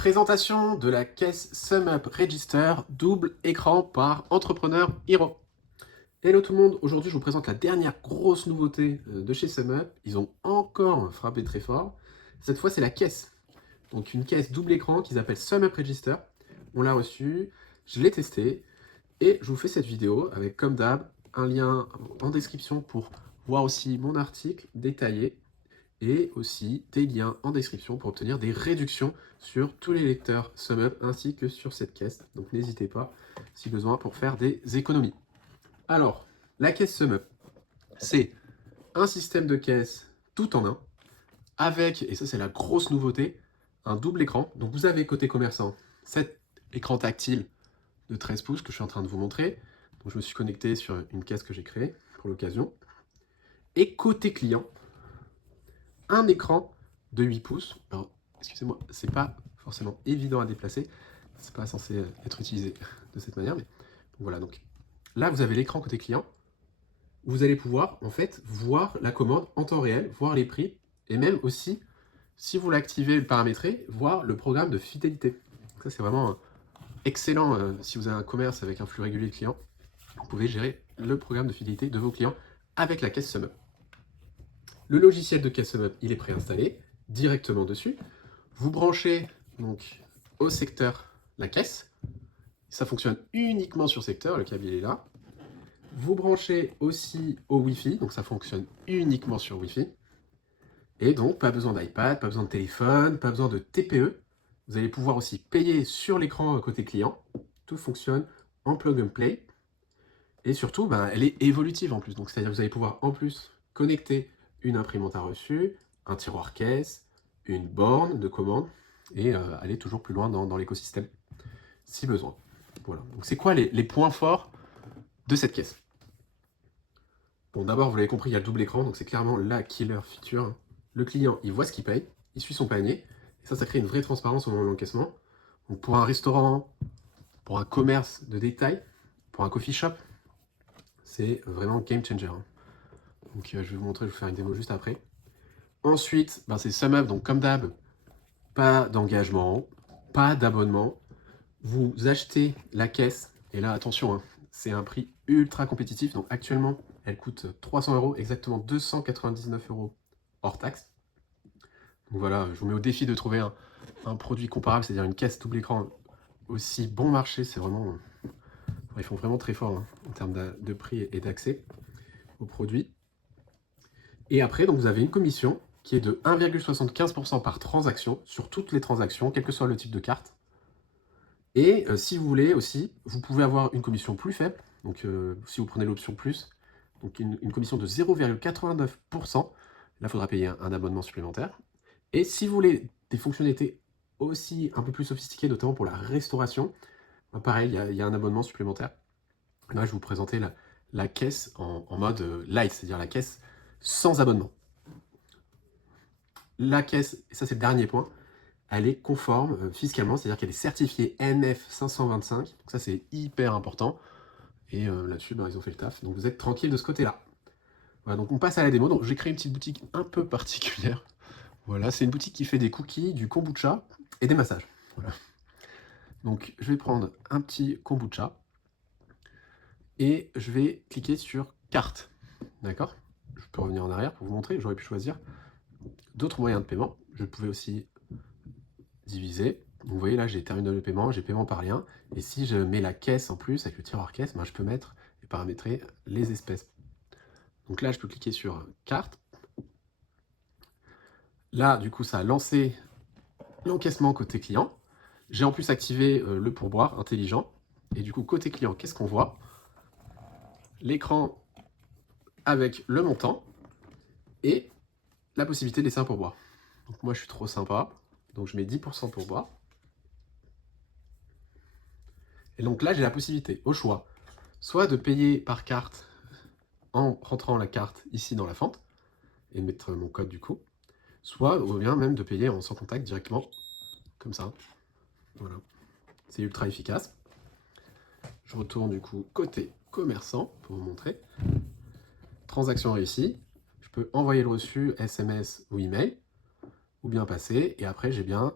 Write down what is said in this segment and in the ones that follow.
Présentation de la caisse SumUp Register double écran par Entrepreneur Hero. Hello tout le monde, aujourd'hui je vous présente la dernière grosse nouveauté de chez SumUp. Ils ont encore frappé très fort. Cette fois c'est la caisse. Donc une caisse double écran qu'ils appellent SumUp Register. On l'a reçue, je l'ai testé et je vous fais cette vidéo avec comme d'hab un lien en description pour voir aussi mon article détaillé et aussi des liens en description pour obtenir des réductions sur tous les lecteurs SumUp ainsi que sur cette caisse. Donc n'hésitez pas si besoin pour faire des économies. Alors, la caisse SumUp, c'est un système de caisse tout en un avec, et ça c'est la grosse nouveauté, un double écran. Donc vous avez côté commerçant cet écran tactile de 13 pouces que je suis en train de vous montrer. Donc je me suis connecté sur une caisse que j'ai créée pour l'occasion. Et côté client, un écran de 8 pouces. Alors, excusez-moi, c'est pas forcément évident à déplacer. C'est pas censé être utilisé de cette manière. Mais voilà, donc là, vous avez l'écran côté client. Vous allez pouvoir, en fait, voir la commande en temps réel, voir les prix, et même aussi, si vous l'activez, le paramétrer, voir le programme de fidélité. Donc ça, c'est vraiment excellent si vous avez un commerce avec un flux régulier de clients. Vous pouvez gérer le programme de fidélité de vos clients avec la caisse SumUp. Le logiciel de caisse SumUp, il est préinstallé directement dessus. Vous branchez donc au secteur la caisse. Ça fonctionne uniquement sur secteur, le câble il est là. Vous branchez aussi au Wi-Fi, donc ça fonctionne uniquement sur Wi-Fi. Et donc, pas besoin d'iPad, pas besoin de téléphone, pas besoin de TPE. Vous allez pouvoir aussi payer sur l'écran côté client. Tout fonctionne en plug and play. Et surtout, elle est évolutive en plus. Donc, c'est-à-dire que vous allez pouvoir en plus connecter une imprimante à reçu, un tiroir caisse, une borne de commande et aller toujours plus loin dans l'écosystème si besoin. Voilà. Donc, c'est quoi les points forts de cette caisse? Bon, d'abord, vous l'avez compris, il y a le double écran, donc c'est clairement la killer feature. Le client, il voit ce qu'il paye, il suit son panier, et ça crée une vraie transparence au moment de l'encaissement. Donc, pour un restaurant, pour un commerce de détail, pour un coffee shop, c'est vraiment game changer. Donc je vais vous montrer, je vais vous faire une démo juste après. Ensuite, c'est SumUp, donc comme d'hab, pas d'engagement, pas d'abonnement. Vous achetez la caisse, et là attention, c'est un prix ultra compétitif. Donc actuellement, elle coûte 300 €, exactement 299 € hors taxe. Donc voilà, je vous mets au défi de trouver un produit comparable, c'est-à-dire une caisse double écran aussi bon marché. C'est vraiment, ils font vraiment très fort en termes de prix et d'accès aux produits. Et après, donc vous avez une commission qui est de 1,75% par transaction sur toutes les transactions, quel que soit le type de carte. Et si vous voulez aussi, vous pouvez avoir une commission plus faible. Donc si vous prenez l'option plus, donc une commission de 0,89%. Là, il faudra payer un abonnement supplémentaire. Et si vous voulez des fonctionnalités aussi un peu plus sophistiquées, notamment pour la restauration, pareil, il y a un abonnement supplémentaire. Là, je vais vous présenter la caisse en mode light, c'est-à-dire la caisse sans abonnement. La caisse, et ça c'est le dernier point, elle est conforme fiscalement, c'est-à-dire qu'elle est certifiée NF 525, donc ça c'est hyper important, et là-dessus ils ont fait le taf, donc vous êtes tranquille de ce côté-là. Voilà, donc on passe à la démo. Donc j'ai créé une petite boutique un peu particulière. Voilà, c'est une boutique qui fait des cookies, du kombucha et des massages. Voilà. Donc je vais prendre un petit kombucha et je vais cliquer sur carte. D'accord? Je peux revenir en arrière pour vous montrer, j'aurais pu choisir d'autres moyens de paiement. Je pouvais aussi diviser. Donc, vous voyez là, j'ai terminé le paiement, j'ai paiement par lien. Et si je mets la caisse en plus avec le tiroir caisse, je peux mettre et paramétrer les espèces. Donc là, je peux cliquer sur carte. Là, du coup, ça a lancé l'encaissement côté client. J'ai en plus activé le pourboire intelligent. Et du coup, côté client, qu'est-ce qu'on voit? L'écran avec le montant et la possibilité de laisser un pourboire. Donc moi, je suis trop sympa. Donc je mets 10% pourboire. Et donc là, j'ai la possibilité, au choix, soit de payer par carte en rentrant la carte ici dans la fente et mettre mon code du coup, soit ou bien même de payer en sans contact directement, comme ça. Voilà, c'est ultra efficace. Je retourne du coup côté commerçant pour vous montrer. Transaction réussie. Je peux envoyer le reçu SMS ou email, ou bien passer, et après j'ai bien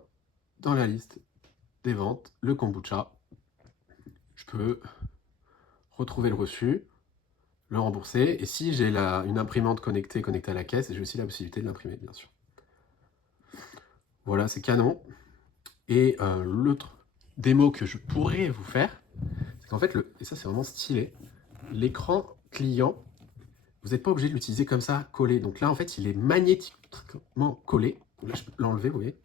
dans la liste des ventes, le kombucha. Je peux retrouver le reçu, le rembourser. Et si j'ai une imprimante connectée à la caisse, j'ai aussi la possibilité de l'imprimer, bien sûr. Voilà, c'est canon. Et l'autre démo que je pourrais vous faire, c'est qu'en fait, et ça c'est vraiment stylé, l'écran client, vous n'êtes pas obligé de l'utiliser comme ça, collé. Donc là, en fait, il est magnétiquement collé. Là, je peux l'enlever, vous voyez.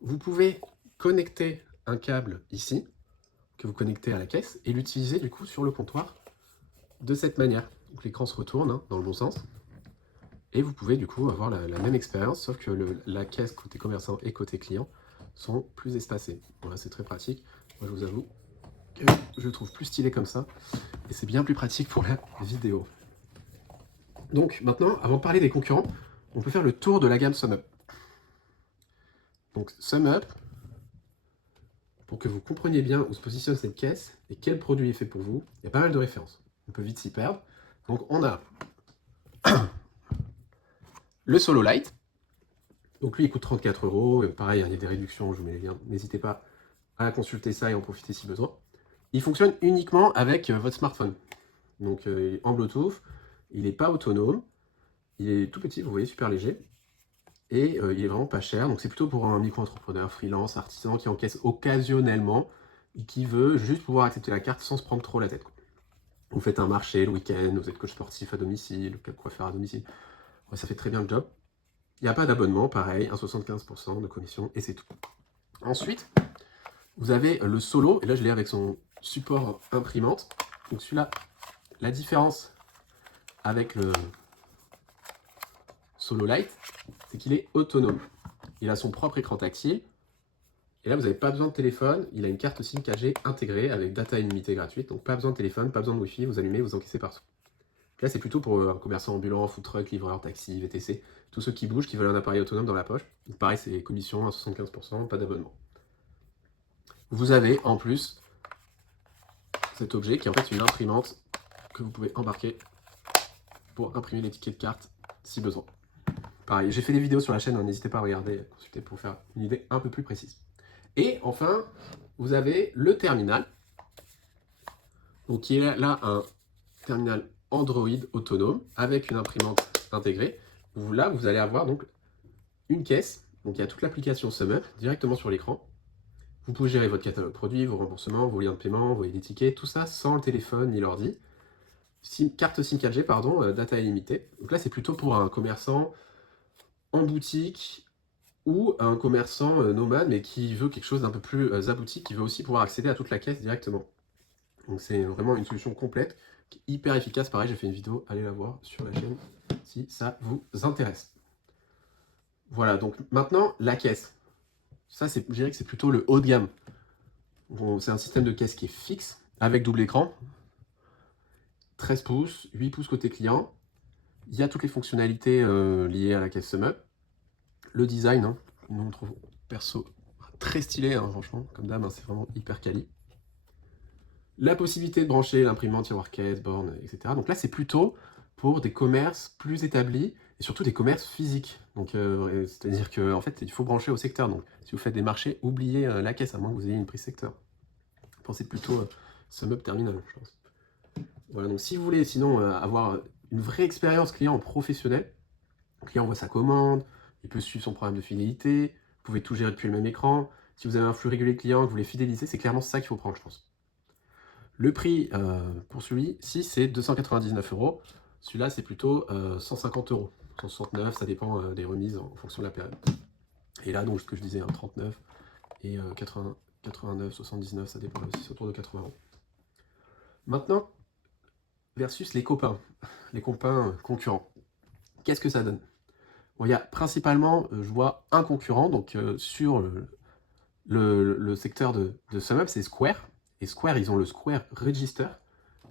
Vous pouvez connecter un câble ici, que vous connectez à la caisse, et l'utiliser du coup sur le comptoir de cette manière. Donc l'écran se retourne hein, dans le bon sens. Et vous pouvez du coup avoir la même expérience, sauf que la caisse côté commerçant et côté client sont plus espacées. Voilà, c'est très pratique. Moi, je vous avoue que je le trouve plus stylé comme ça. Et c'est bien plus pratique pour la vidéo. Donc maintenant, avant de parler des concurrents, on peut faire le tour de la gamme SumUp. Donc SumUp, pour que vous compreniez bien où se positionne cette caisse et quel produit est fait pour vous, il y a pas mal de références. On peut vite s'y perdre. Donc on a le Solo Light. Donc lui, il coûte 34 €. Pareil, il y a des réductions, je vous mets les liens. N'hésitez pas à consulter ça et en profiter si besoin. Il fonctionne uniquement avec votre smartphone. Donc en Bluetooth, il n'est pas autonome. Il est tout petit, vous voyez, super léger. Et il est vraiment pas cher. Donc c'est plutôt pour un micro-entrepreneur, freelance, artisan qui encaisse occasionnellement et qui veut juste pouvoir accepter la carte sans se prendre trop la tête. Vous faites un marché le week-end, vous êtes coach sportif à domicile, coiffeur à domicile. Ouais, ça fait très bien le job. Il n'y a pas d'abonnement, pareil, un 75% de commission et c'est tout. Ensuite, vous avez le Solo, et là je l'ai avec son support imprimante. Donc celui-là, la différence avec le Solo Light, c'est qu'il est autonome. Il a son propre écran tactile. Et là, vous n'avez pas besoin de téléphone. Il a une carte SIM 4G intégrée avec data illimitée gratuite. Donc pas besoin de téléphone, pas besoin de Wi-Fi. Vous allumez, vous encaissez partout. Là, c'est plutôt pour un commerçant ambulant, food truck, livreur, taxi, VTC. Tous ceux qui bougent, qui veulent un appareil autonome dans la poche. Donc pareil, c'est commission à 75%, pas d'abonnement. Vous avez en plus cet objet qui est en fait une imprimante que vous pouvez embarquer pour imprimer les tickets de carte si besoin. Pareil, j'ai fait des vidéos sur la chaîne, hein, n'hésitez pas à regarder, consulter pour faire une idée un peu plus précise. Et enfin, vous avez le terminal, donc qui est là un terminal Android autonome avec une imprimante intégrée. Là, vous allez avoir donc une caisse, donc il y a toute l'application SumUp directement sur l'écran. Vous pouvez gérer votre catalogue produit, vos remboursements, vos liens de paiement, vos tickets, tout ça sans le téléphone ni l'ordi. Carte SIM 4G, pardon, data illimitée. Donc là, c'est plutôt pour un commerçant en boutique ou un commerçant nomade, mais qui veut quelque chose d'un peu plus abouti, qui veut aussi pouvoir accéder à toute la caisse directement. Donc c'est vraiment une solution complète, qui est hyper efficace. Pareil, j'ai fait une vidéo, allez la voir sur la chaîne si ça vous intéresse. Voilà, donc maintenant, la caisse. Ça, je dirais que c'est plutôt le haut de gamme. Bon, c'est un système de caisse qui est fixe, avec double écran, 13 pouces, 8 pouces côté client. Il y a toutes les fonctionnalités liées à la caisse SumUp. Le design, hein, nous on trouve perso très stylé, hein, franchement, comme d'hab, hein, c'est vraiment hyper quali. La possibilité de brancher l'imprimante, tiroir caisse, borne, etc. Donc là, c'est plutôt pour des commerces plus établis et surtout des commerces physiques. Donc, c'est-à-dire qu'en fait, il faut brancher au secteur. Donc, si vous faites des marchés, oubliez la caisse, à moins que vous ayez une prise secteur. Pensez plutôt SumUp terminal, je pense. Voilà, donc si vous voulez sinon avoir une vraie expérience client professionnelle, le client voit sa commande, il peut suivre son programme de fidélité, vous pouvez tout gérer depuis le même écran. Si vous avez un flux régulier de clients, que vous voulez fidéliser, c'est clairement ça qu'il faut prendre, je pense. Le prix pour celui-ci, c'est 299 €. Celui-là, c'est plutôt 150 €. 169, ça dépend des remises en fonction de la période. Et là, donc, ce que je disais, 39 et 80, 89, 79, ça dépend aussi, c'est autour de 80 €. Maintenant, versus les copains concurrents. Qu'est-ce que ça donne? Bon, il y a principalement, je vois un concurrent, donc sur le secteur de SumUp, c'est Square. Et Square, ils ont le Square Register,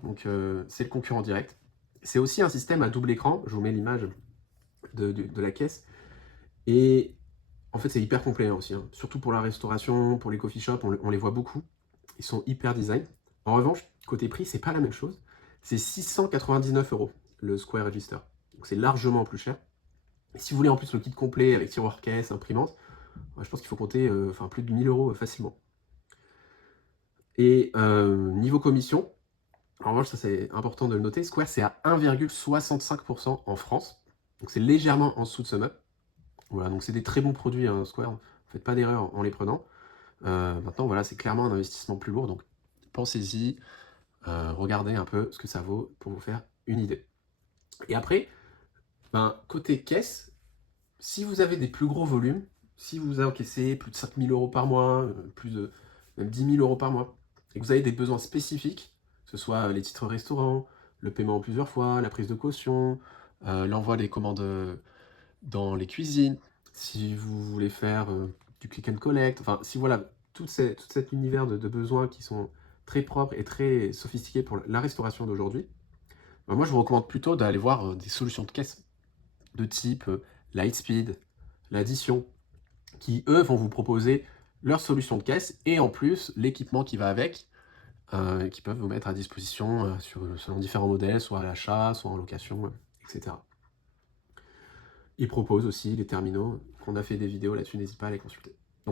donc c'est le concurrent direct. C'est aussi un système à double écran, je vous mets l'image de la caisse. Et en fait, c'est hyper complet hein, aussi, hein. Surtout pour la restauration, pour les coffee shops, on les voit beaucoup. Ils sont hyper design. En revanche, côté prix, c'est pas la même chose. C'est 699 € le Square Register. Donc c'est largement plus cher. Et si vous voulez en plus le kit complet avec tiroir caisse, imprimante, je pense qu'il faut compter plus de 1000 € facilement. Et niveau commission, en revanche, ça c'est important de le noter, Square c'est à 1,65% en France. Donc c'est légèrement en dessous de SumUp. Voilà, donc c'est des très bons produits, hein, Square. Faites pas d'erreur en les prenant. Maintenant, voilà, c'est clairement un investissement plus lourd, donc pensez-y, regardez un peu ce que ça vaut pour vous faire une idée. Et après, côté caisse, si vous avez des plus gros volumes, si vous encaissez plus de 5000 € par mois, plus de même 10 000 € par mois, et que vous avez des besoins spécifiques, que ce soit les titres restaurants, le paiement en plusieurs fois, la prise de caution, l'envoi des commandes dans les cuisines, si vous voulez faire du click and collect, enfin, si voilà, tout cet univers de besoins qui sont très propres et très sophistiqués pour la restauration d'aujourd'hui, moi je vous recommande plutôt d'aller voir des solutions de caisse de type Lightspeed, l'addition, qui eux vont vous proposer leur solution de caisse et en plus l'équipement qui va avec, qui peuvent vous mettre à disposition selon différents modèles, soit à l'achat, soit en location, etc. Ils proposent aussi les terminaux, on a fait des vidéos là-dessus, n'hésitez pas à les consulter.